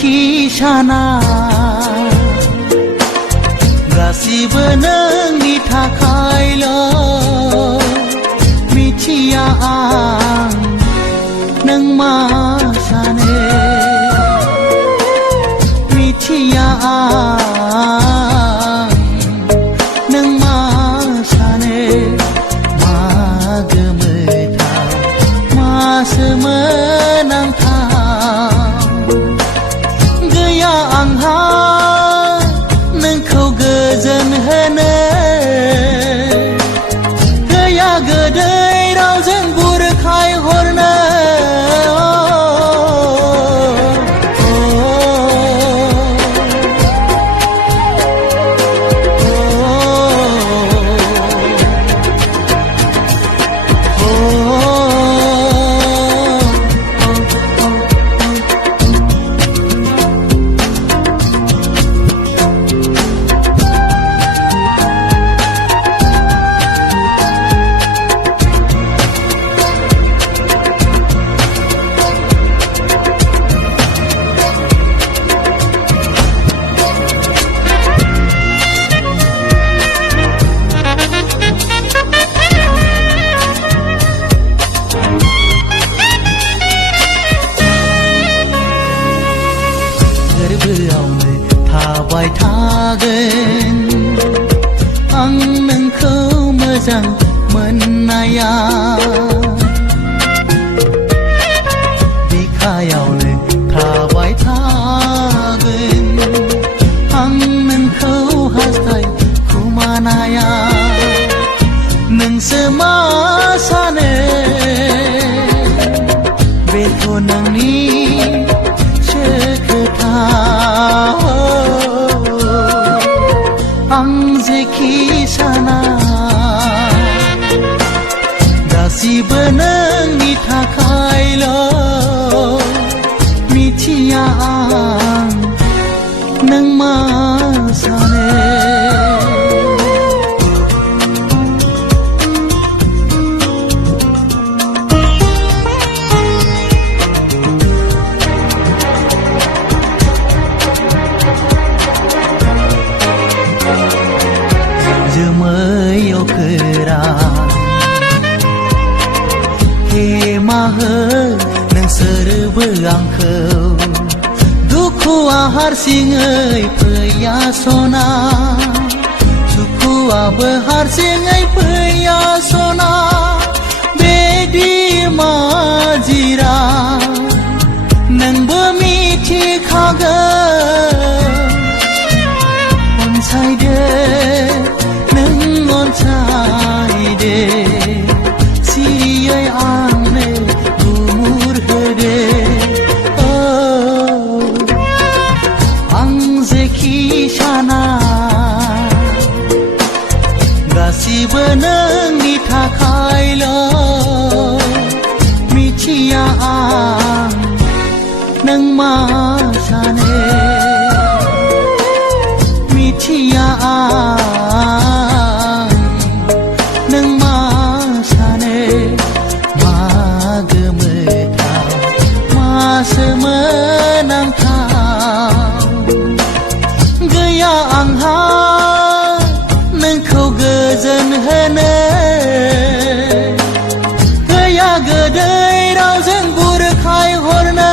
जेखि साना गासिबो नोंनि थाखायल' मिथिया आं नों मा सानो मिथिया आं नों मा सानो मा गोमोथाव मा सोमोनांथाव गैया आंहा नोंखौ गोजोन होनो गैया गोदै रावजों बुरखाय हरनो गोरबोआवनो थाबाय थागोन आं नोंखौ मोजां मोननाया बिखायावनो थाबाय थागोन आं नोंखौ हास्थाय खुमानाया नोंसो मा सानो बेथ' नोंनि आं जेखि साना गासिबो नोंनि थाखायल' मिथिया आं नों मा सानो जोमैयाव गोरा हेमा हो नोंसोरबो आंखौ दुखुआ हारसिङै फैया सना सुखुआबो हारसिङै फैया सना बेदि माजिरा नोंबो मिथिखागोन अनसायदो अनसायदो सिरियै आंनो गुमुर होदो आं जेखि साना गासिबो नोंनि थाखायल' मिथिया आं नों मा सानो मिथिया आं नों मा सानो मा गोमोथाव मा सोमोनांथाव गैया आंहा नोंखौ गोजोन होनो गैया गोदै रावजों बुरखाय हरनो